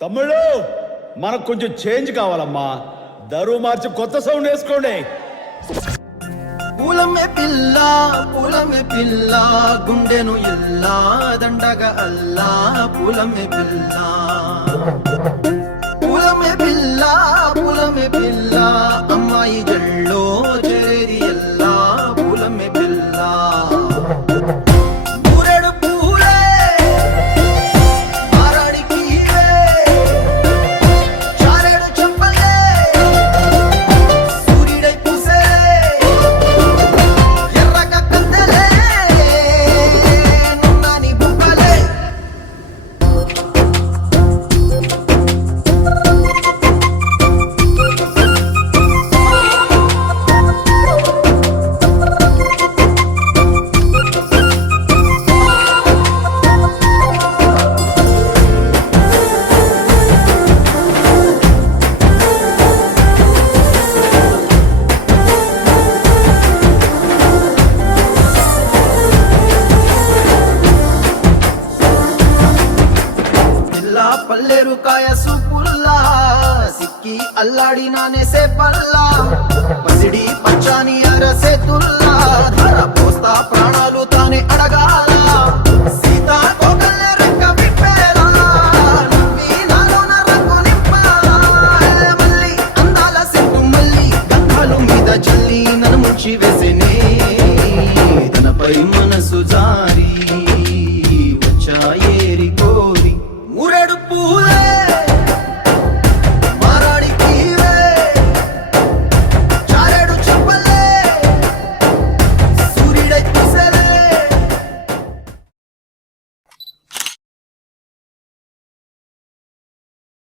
తమ్ముళ్ళు మనకు కొంచెం చేంజ్ కావాలమ్మా. దరువు మార్చి కొత్త సౌండ్ వేసుకోండి. పూలమే పిల్ల గుండెను ఇల్లా దండగా అల్లా పూలమే పిల్ల అమ్మాయి జల్లో చేరి ఎల్లా పూలమే పిల్ల ఊరెడు పూలే మారాడికి చారెడు చెప్పలే సూర్యుడై పూసే ఎర్రగా కందలే నున్నాని బుక్కలే పల్లేరు కాయ సూపుల్లా సిక్కి అల్లాడి నానేసే పల్లా పసిడి పచ్చాని అరసే తుల్లా ధర పోస్తా ప్రాణాలు తానే అడగాల సీతా కోకల్లే రెక్క విప్పేలా నవ్వి నాలోన రంగు నింపాలా మళ్ళీ అందాల సెట్టు మళ్ళీ గంధాలు మీద చల్లి నన్ను ముంచి వేసేనే తనపై మనసు జారి